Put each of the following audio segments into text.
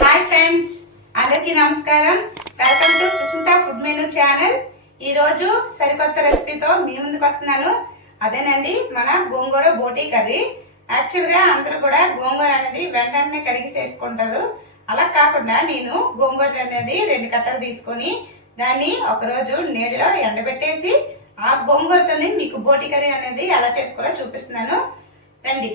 Hi friends, అందరికీ నమస్కారం. Welcome to Sushmita food menu channel. ఈరోజు సరికొత్త రెసిపీతో మీ ముందుకు వస్తున్నాను. అదేనండి మన గోంగూర బోటీ కర్రీ. యాక్చువల్గా అందరూ కూడా గోంగూర అనేది వెంటనే కడిగి చేసుకుంటారు. అలా కాకుండా నేను గోంగూర అనేది 2 కట్టలు తీసుకొని దాన్ని ఒకరోజు నీళ్ళలో ఎండబెట్టేసి ఆ గోంగూరతోని మీకు బోటీ కర్రీ అనేది ఎలా చేసుకోవాలో చూపిస్తున్నాను. రండి.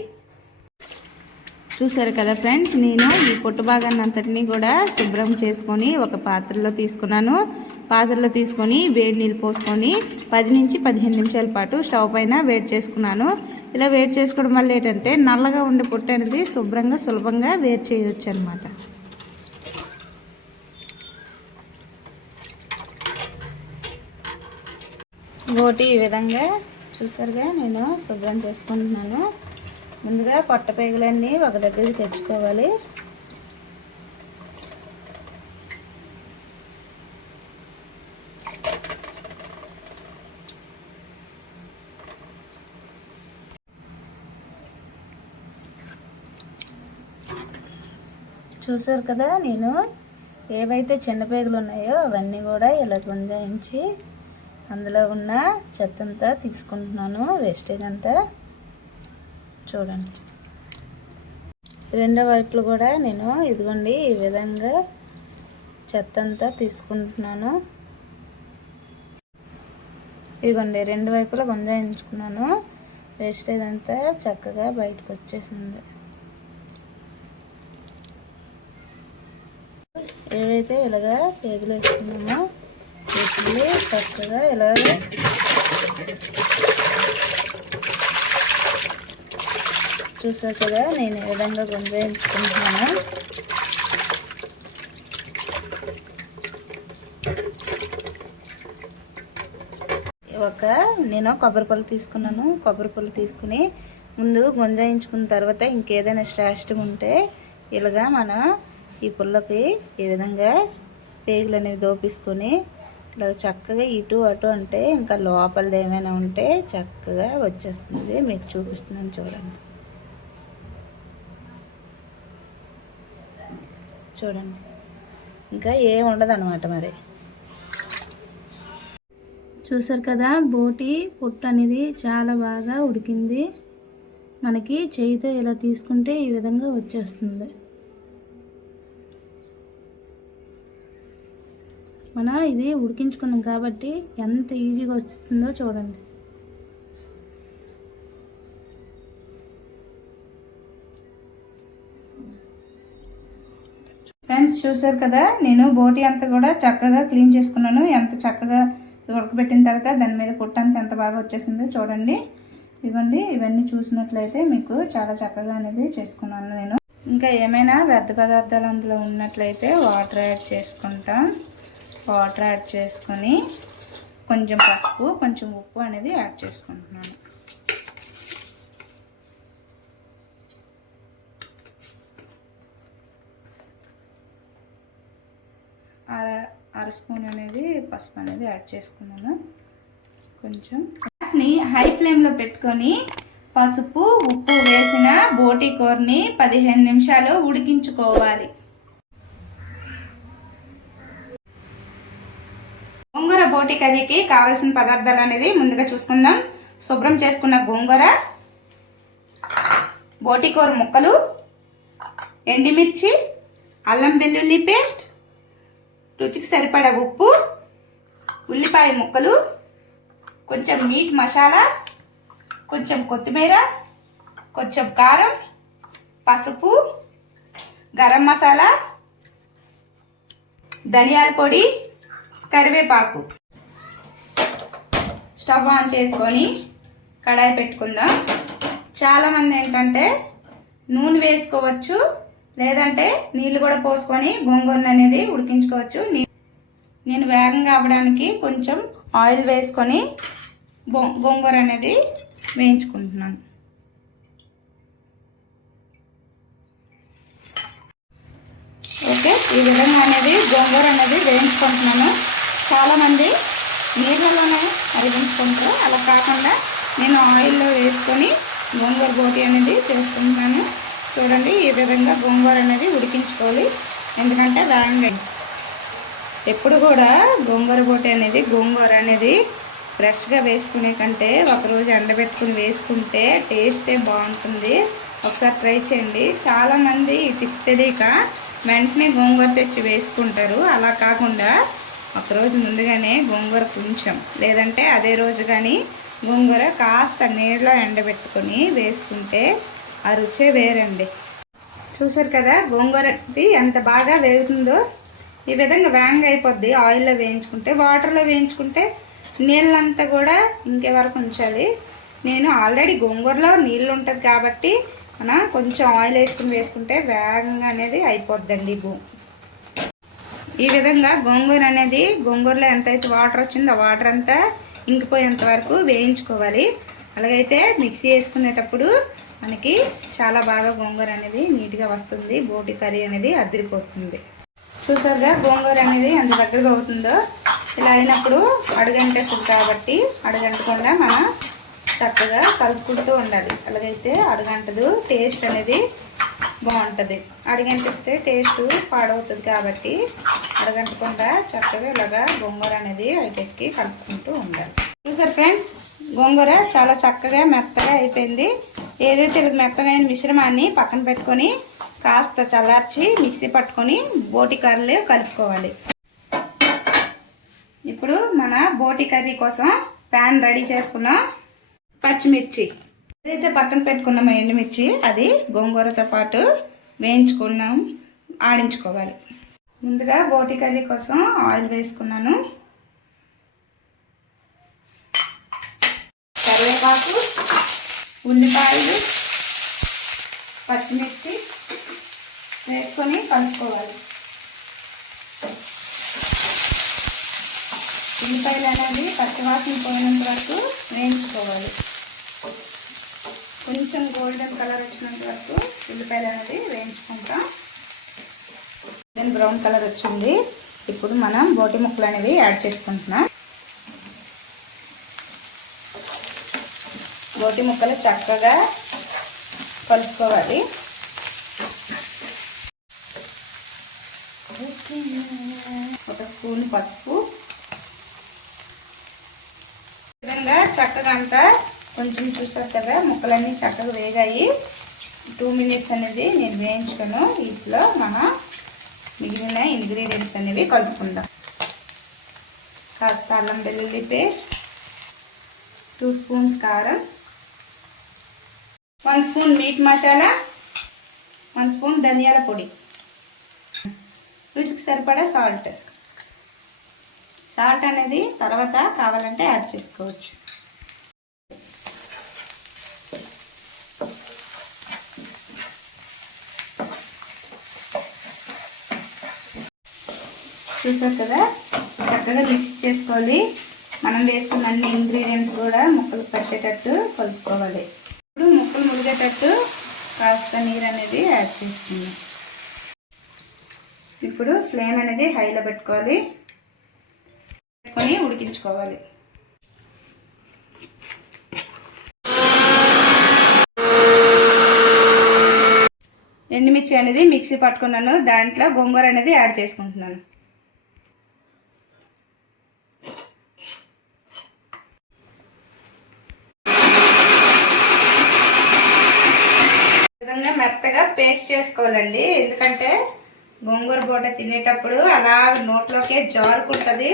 చూసారు కదా ఫ్రెండ్స్, నేను ఈ పొట్టు భాగాన్ని అంతటినీ కూడా శుభ్రం చేసుకొని ఒక పాత్రలో తీసుకున్నాను. పాత్రలో తీసుకొని వేడి నీళ్ళు పోసుకొని 10 నుంచి 15 నిమిషాల పాటు స్టవ్ పైన వేడి చేసుకున్నాను. ఇలా వేడి చేసుకోవడం వల్ల ఏంటంటే నల్లగా ఉండే పొట్టు అనేది శుభ్రంగా సులభంగా వేడి చేయొచ్చు అనమాట. బోటి ఈ విధంగా చూసారుగా నేను శుభ్రం చేసుకుంటున్నాను. ముందుగా పొట్ట పేగులన్నీ ఒక దగ్గరికి తెచ్చుకోవాలి. చూసారు కదా, నేను ఏవైతే చిన్న పేగులు ఉన్నాయో అవన్నీ కూడా ఇలా గుంజాయించి అందులో ఉన్న చెత్తంతా తీసుకుంటున్నాను, వేస్టేజ్ అంతా. చూడండి, రెండో వైపులు కూడా నేను ఇదిగోండి ఈ విధంగా చెత్త అంతా తీసుకుంటున్నాను. ఇదిగోండి రెండు వైపులా గుంజాయించుకున్నాను, వేస్టేజ్ అంతా చక్కగా బయటకు వచ్చేసింది. ఏవైతే ఇలాగా పేగులు వేసుకున్నామో వేసుకుని చక్కగా ఇలాగ చూసారు కదా, నేను ఈ విధంగా గుంజాయించుకుంటున్నాను. నేను కొబ్బరి పళ్ళు తీసుకున్నాను. కొబ్బరి పళ్ళు తీసుకుని ముందు గుంజాయించుకున్న తర్వాత ఇంకేదైనా శ్రేష్టం ఉంటే ఇలాగా మన ఈ పుల్లకి ఈ విధంగా పేగులు అనేవి దోపించుకొని ఇలా చక్కగా ఇటు అటు అంటే ఇంకా లోపలది ఏమైనా ఉంటే చక్కగా వచ్చేస్తుంది. మీకు చూపిస్తున్నాను చూడండి. చూడండి, ఇంకా ఏం ఉండదు అన్నమాట. మరి చూసారు కదా, బోటి పొట్టు అనేది చాలా బాగా ఉడికింది. మనకి చేయితో ఇలా తీసుకుంటే ఈ విధంగా వచ్చేస్తుంది. మనం ఇది ఉడికించుకున్నాం కాబట్టి ఎంత ఈజీగా వస్తుందో చూడండి. ఫ్రెండ్స్, చూసారు కదా, నేను బోటీ అంతా కూడా చక్కగా క్లీన్ చేసుకున్నాను. ఎంత చక్కగా ఉడకబెట్టిన తర్వాత దాని మీద పొట్టు అంతా ఎంత బాగా వచ్చేసిందో చూడండి. ఇవ్వండి, ఇవన్నీ చూసినట్లయితే మీకు చాలా చక్కగా అనేది చేసుకున్నాను నేను. ఇంకా ఏమైనా వ్యర్థ పదార్థాలు అందులో ఉన్నట్లయితే వాటర్ యాడ్ చేసుకుంటాం. వాటర్ యాడ్ చేసుకొని కొంచెం పసుపు, కొంచెం ఉప్పు అనేది యాడ్ చేసుకుంటున్నాను. అర స్పూన్ అనేది పసుపు అనేది యాడ్ చేసుకున్నాను. కొంచెం గ్యాస్ని హై ఫ్లేమ్లో పెట్టుకొని పసుపు ఉప్పు వేసిన బోటీ కూరని 15 నిమిషాలు ఉడికించుకోవాలి. గోంగూర బోటీ కర్రీకి కావాల్సిన పదార్థాలు అనేది ముందుగా చూసుకుందాం. శుభ్రం చేసుకున్న గోంగూర, బోటీ కూర ముక్కలు, ఎండుమిర్చి, అల్లం వెల్లుల్లి పేస్ట్, రుచికి సరిపడా ఉప్పు, ఉల్లిపాయ ముక్కలు, కొంచెం మీట్ మసాలా, కొంచెం కొత్తిమీర, కొంచెం కారం, పసుపు, గరం మసాలా, ధనియాల పొడి, కరివేపాకు. స్టవ్ ఆన్ చేసుకొని కడాయి పెట్టుకుందాం. చాలామంది ఏంటంటే నూనె వేసుకోవచ్చు, లేదంటే నీళ్ళు కూడా పోసుకొని గోంగూర అనేది ఉడికించుకోవచ్చు. నేను వేగంగా అవ్వడానికి కొంచెం ఆయిల్ వేసుకొని గోంగూర అనేది వేయించుకుంటున్నాను. ఓకే, ఈ విధంగా అనేది గోంగూర అనేది వేయించుకుంటున్నాను. చాలామంది నీళ్ళలోనే అరిగించుకుంటారు. అలా కాకుండా నేను ఆయిల్లో వేసుకొని గోంగూర బోటీ అనేది చేసుకుంటున్నాను. చూడండి, ఈ విధంగా గోంగూర అనేది ఉడికించుకోవాలి. ఎందుకంటే వేగంగా. ఎప్పుడు కూడా గోంగూర అనేది ఫ్రెష్గా వేసుకునే కంటే ఒకరోజు ఎండబెట్టుకుని వేసుకుంటే టేస్టే బాగుంటుంది. ఒకసారి ట్రై చేయండి. చాలామంది ఈ టిప్ తెలియక వెంటనే గోంగూర తెచ్చి వేసుకుంటారు. అలా కాకుండా ఒకరోజు ముందుగానే గోంగూర కొంచెం, లేదంటే అదే రోజు కానీ గోంగూర కాస్త నీళ్ళలో ఎండబెట్టుకొని వేసుకుంటే ఆ రుచే వేరండి. చూసారు కదా గోంగూరది ఎంత బాగా వేగుతుందో. ఈ విధంగా వేగంగా అయిపోద్ది. ఆయిల్లో వేయించుకుంటే, వాటర్లో వేయించుకుంటే నీళ్ళంతా కూడా ఇంకే వరకు ఉంచాలి. నేను ఆల్రెడీ గోంగూరలో నీళ్ళు ఉంటుంది కాబట్టి మనం కొంచెం ఆయిల్ వేసుకుంటే వేగంగా అనేది అయిపోద్దండి. ఈ విధంగా గోంగూరలో ఎంతైతే వాటర్ వచ్చిందో ఆ వాటర్ అంతా ఇంకిపోయేంత వరకు వేయించుకోవాలి. అలాగైతే మిక్సీ వేసుకునేటప్పుడు మనకి చాలా బాగా గోంగూర అనేది నీట్గా వస్తుంది. బోటి కర్రీ అనేది అదిరిపోతుంది. చూసారుగా గోంగూర అనేది ఎంత దగ్గరగా అవుతుందో. ఇలా అయినప్పుడు అడుగంటేస్తుంది కాబట్టి అడుగంటకుండా మనం చక్కగా కలుపుకుంటూ ఉండాలి. అలాగైతే అడుగంటదు, టేస్ట్ అనేది బాగుంటుంది. అడుగంటిస్తే టేస్ట్ పాడవుతుంది కాబట్టి అడుగంటకుండా చక్కగా ఇలాగా గోంగూర అనేది అయిపెట్టి కలుపుకుంటూ ఉండాలి. చూసారు ఫ్రెండ్స్, గోంగూర చాలా చక్కగా మెత్తగా అయిపోయింది. ఏదైతే మెత్తమైన మిశ్రమాన్ని పక్కన పెట్టుకొని కాస్త చల్లార్చి మిక్సీ పట్టుకొని బోటి కర్రీలో కలుపుకోవాలి. ఇప్పుడు మన బోటి కర్రీ కోసం ప్యాన్ రెడీ చేసుకున్నాం. పచ్చిమిర్చి ఏదైతే పక్కన పెట్టుకున్నామో ఎండుమిర్చి అది గోంగూరతో పాటు వేయించుకున్నాం, ఆడించుకోవాలి. ముందుగా బోటి కర్రీ కోసం ఆయిల్ వేసుకున్నాను. కరివేపాకు, ఉల్లిపాయలు, పచ్చిమిర్చి వేసుకొని కలుపుకోవాలి. ఉల్లిపాయలు అనేది పచ్చివాసన పోయినంత వరకు వేయించుకోవాలి. కొంచెం గోల్డెన్ కలర్ వచ్చినంత వరకు ఉల్లిపాయలు అనేది వేయించుకుంటాం. దెన్ బ్రౌన్ కలర్ వచ్చింది. ఇప్పుడు మనం బోటి ముక్కలు అనేవి యాడ్ చేసుకుంటున్నాం. బోటి ముక్కలు చక్కగా కలుపుకోవాలి. ఒక స్పూన్ పసుపు. విధంగా చక్కగా అంతా కొంచెం చూసారు కదా ముక్కలన్నీ చక్కగా వేగాయి. 2 మినిట్స్ అనేది నేను వేయించుకున్నాను. ఇంట్లో మనం మిగిలిన ఇంగ్రీడియంట్స్ అనేవి కలుపుకుందాం. కాస్త అల్లం వెల్లుల్లి పేస్ట్, 2 స్పూన్స్ కారం, 1 స్పూన్ మీట్ మసాలా, 1 స్పూన్ ధనియాల పొడి, రుచికి సరిపడా సాల్ట్. సాల్ట్ అనేది తర్వాత కావాలంటే యాడ్ చేసుకోవచ్చు. చూసారు కదా చక్కగా మిక్స్ చేసుకోవాలి. మనం వేసుకున్న అన్ని ఇంగ్రీడియంట్స్ కూడా ముక్కలు పట్టేటట్టు కలుపుకోవాలి. ఇప్పుడు ముక్కలు ములిగేటట్టు కాస్త నీరు అనేది యాడ్ చేసుకుందాం. ఇప్పుడు ఫ్లేమ్ అనేది హైలో పెట్టుకోవాలి. ఉడికించుకోవాలి. ఎండుమిర్చి అనేది మిక్సీ పట్టుకున్నాను. దాంట్లో గోంగూర అనేది యాడ్ చేసుకుంటున్నాను. ఈ విధంగా మెత్తగా పేస్ట్ చేసుకోవాలండి. ఎందుకంటే గోంగూర బోట తినేటప్పుడు అలా నోట్లోకే జారుకుంటుంది.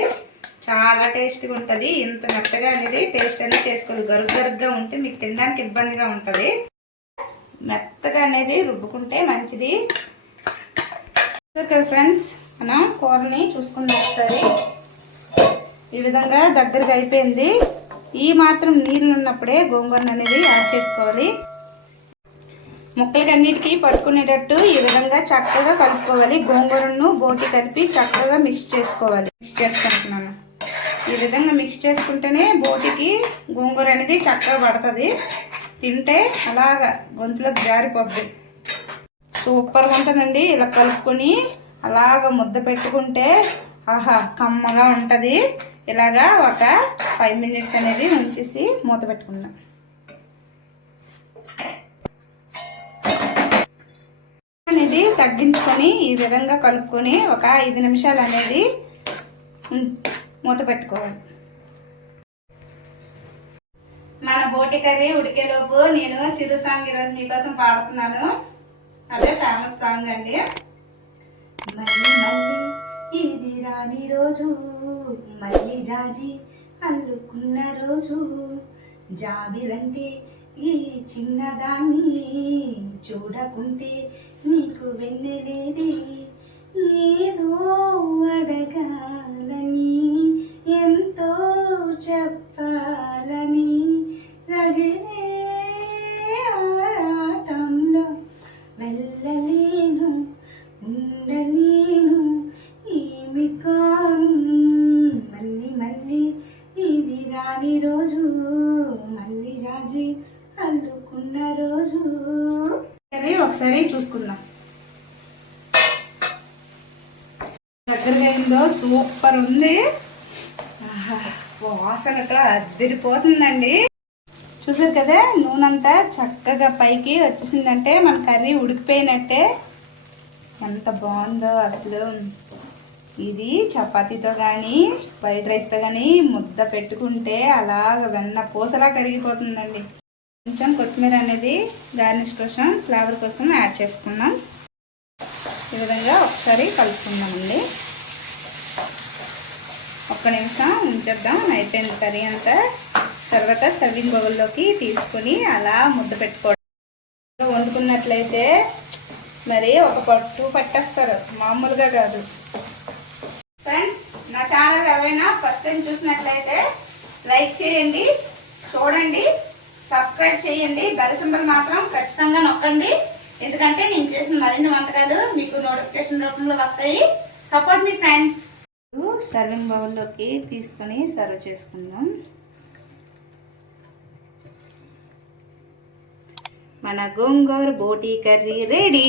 చాలా టేస్ట్గా ఉంటుంది. ఇంత మెత్తగా అనేది పేస్ట్ అనేది చేసుకోవాలి. గరుగ్గా ఉంటే మీకు తినడానికి ఇబ్బందిగా ఉంటుంది. మెత్తగా అనేది రుబ్బుకుంటే మంచిది. కదా ఫ్రెండ్స్, మనం కూరని చూసుకుందాం ఒకసారి. ఈ విధంగా దగ్గరగా అయిపోయింది. ఈ మాత్రం నీళ్ళు ఉన్నప్పుడే గోంగూర అనేది యాడ్ చేసుకోవాలి. ముక్కలకి అన్నిటికీ పట్టుకునేటట్టు ఈ విధంగా చక్కగా కలుపుకోవాలి. గోంగూరను బోటి కలిపి చక్కగా మిక్స్ చేసుకోవాలి. మిక్స్ చేసుకుంటున్నాను. ఈ విధంగా మిక్స్ చేసుకుంటేనే బోటికి గోంగూర అనేది చక్కగా పడుతుంది. తింటే అలాగా గొంతులోకి జారిపోద్ది. సూపర్గా ఉంటుందండి. ఇలా కలుపుకొని అలాగ ముద్ద పెట్టుకుంటే ఆహా కమ్మగా ఉంటుంది. ఇలాగా ఒక 5 మినిట్స్ అనేది ఉంచేసి మూత పెట్టుకుందాం. అనేది తగ్గించుకొని ఈ విధంగా కలుపుకొని ఒక 5 నిమిషాలు అనేది మూత పెట్టుకోవాలి. మన బోటి కర్రీ ఉడికేలోపు నేను చిరు సాంగ్ ఈరోజు మీకోసం పాడుతున్నాను. అదే ఫేమస్ సాంగ్ అండి. మళ్ళీ మళ్ళీ ఇది రాని రోజు, మళ్ళీ జాజి అల్లుకున్న రోజు, జాబిలంటే ఈ చిన్నదాన్ని చూడకుంటే నీకు వెన్నెలేది, ఏదో అడగాలని ఎంతో చెప్పాలని రగిలే ఆరాటంలో వెళ్ళలేను ఉండలేను ఏమి కాను, మళ్ళీ మళ్ళీ ఇది రాని రోజు, మళ్ళీ జాజి అల్లుకున్న రోజు. ఒకసారి చూసుకుందాం. దగ్గరగా అయిందో సూపర్ ఉంది. వాసనతో అద్దరిపోతుందండి. చూసారు కదా, నూనెంతా చక్కగా పైకి వచ్చేసిందంటే మన కర్రీ ఉడికిపోయినట్టే. ఎంత బాగుందో అసలు. ఇది చపాతీతో కానీ వైట్ రైస్తో కానీ ముద్ద పెట్టుకుంటే అలాగ వెన్న పూసలా కరిగిపోతుందండి. కొంచెం కొత్తిమీర అనేది గార్నిష్ కోసం, ఫ్లేవర్ కోసం యాడ్ చేసుకున్నాం. ఈ విధంగా ఒకసారి కలుపుకుందామండి. ఒక్క నిమిషం ఉంచేద్దాం, అయిపోయింది కర్రీ అంతా. తర్వాత సర్వింగ్ బౌల్లోకి తీసుకొని అలా ముద్ద పెట్టుకోవడం. వండుకున్నట్లయితే మరి ఒక పట్టు పట్టేస్తారు, మామూలుగా కాదు. ఫ్రెండ్స్, నా ఛానల్ ఎవరైనా ఫస్ట్ టైం చూసినట్లయితే లైక్ చేయండి, చూడండి, సబ్స్క్రైబ్ చేయండి, బెల్ సింబల్ మాత్రం ఖచ్చితంగా నొక్కండి. ఎందుకంటే నేను చేసిన మరిన్ని వంటకాలు మీకు నోటిఫికేషన్ రూపంలో వస్తాయి. సపోర్ట్ మీ ఫ్రెండ్స్. సర్వింగ్ బౌల్లోకి తీసుకొని సర్వ్ చేసుకుందాం. మన గోంగూర బోటీ కర్రీ రెడీ.